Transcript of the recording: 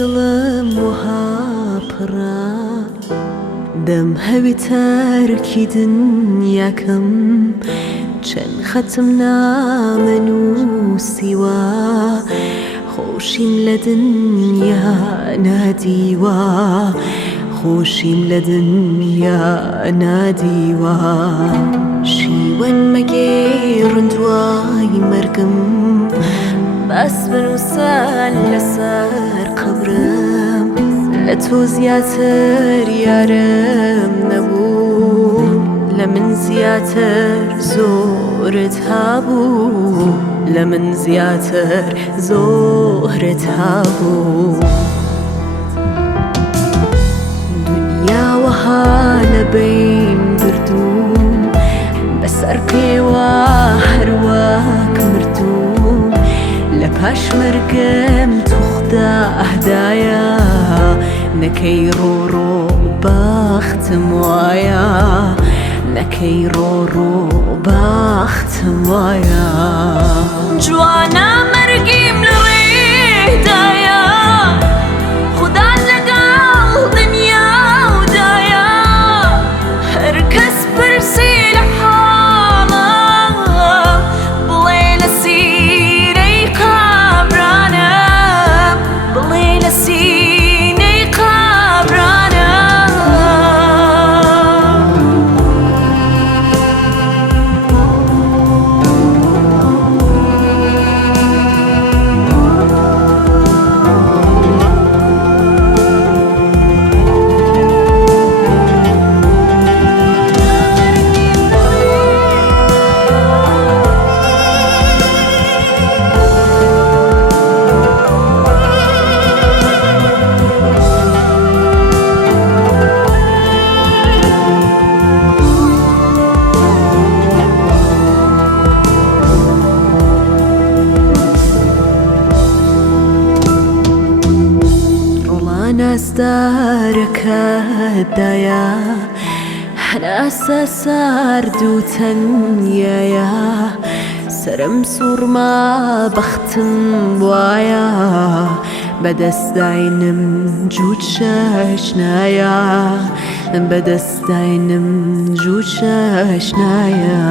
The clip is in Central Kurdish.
دڵم وها پڕە دەم هەوی تەرکی دنیاکەم چەند خەتم نامەنووسیوە خۆشیم لە دنیا نادیوە خۆشیم لە دنیا نادیوە شیوەن مەگێڕن دوای مەرگم باس بنووسان لەسەر قەبرم لە تۆ زیاتر یارم نەبوو لە من زیاتر زۆرت هەبوو لە من زیاتر زۆرت هەبوو دنیا وەها لەبەین بردووم بەسەر پێوە هەروەک مردووم لە پاش مەرگم توخدا ئەهدایە نەکەی ڕۆڕۆ بەختم وایە نەکەی ڕۆڕۆ بەختم وایە جوانە مەرگیم لە ڕێدایە خودا لەگەڵ دنیاودایە هەر کەس پرسی لە حاڵم بڵێ لە سینەی قابرانم بڵێ لە سینەی قابرانم نازدارەکەتدایە هەناسە سارد و تەنیایە سرم سوورما بەختم وایە بەدەستداینم جووت شەشنایە بەدەستداینم جووت شەشنایە